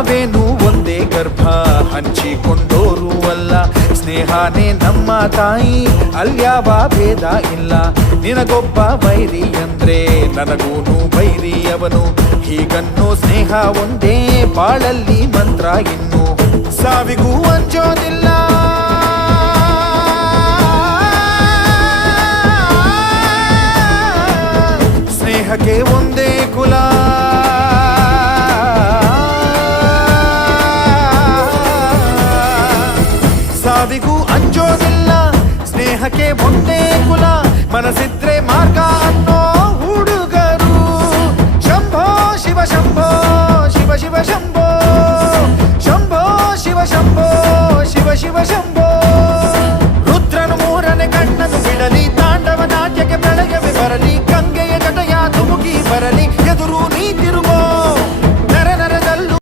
ನಾವೇನು ಒಂದೇ ಗರ್ಭ ಹಂಚಿಕೊಂಡೋರು ಅಲ್ಲ, ಸ್ನೇಹನೇ ನಮ್ಮ ತಾಯಿ ಅಲ್ಯಾವ ಭೇದ ಇಲ್ಲ. ನಿನಗೊಬ್ಬ ಬೈರಿ ಅಂದ್ರೆ ನನಗೂನು ಬೈರಿ ಅವನು, ಹೀಗನ್ನೋ ಸ್ನೇಹ ಒಂದೇ ಬಾಳಲ್ಲಿ ಮಂತ್ರ. ಇನ್ನು ಸಾವಿಗೂ ಅಂಜೋದಿಲ್ಲ, ಸ್ನೇಹಕ್ಕೆ ಒಂದೇ ಕುಲ. ಸಾವಿಗೂ ಅಂಜೋದಿಲ್ಲ, ಸ್ನೇಹಕ್ಕೆ ಒಂದೇ ಕುಲ. ಮನಸ್ಸಿದ್ರೆ ಮಾರ್ಗ ಅನ್ನೋ ಹುಡುಗರು. ಶಂಭೋ ಶಿವ ಶಂಭೋ ಶಿವ ಶಿವ ಶಂಭೋ, ಶಂಭೋ ಶಿವ ಶಂಭೋ ಶಿವ ಶಿವ ಶಂಭೋ. ರುದ್ರನು ಮೂರನೇ ಕಣ್ಣನ್ನು ಬಿಡಲಿ, ತಾಂಡವ ನಾಟ್ಯಕ್ಕೆ ಪ್ರಳಯವೇ ಬರಲಿ, ಗಂಗೆಯ ಜಟಯ ಧುಮುಕಿ ಬರಲಿ, ಎದುರು ನೀ ತಿರುಗೋ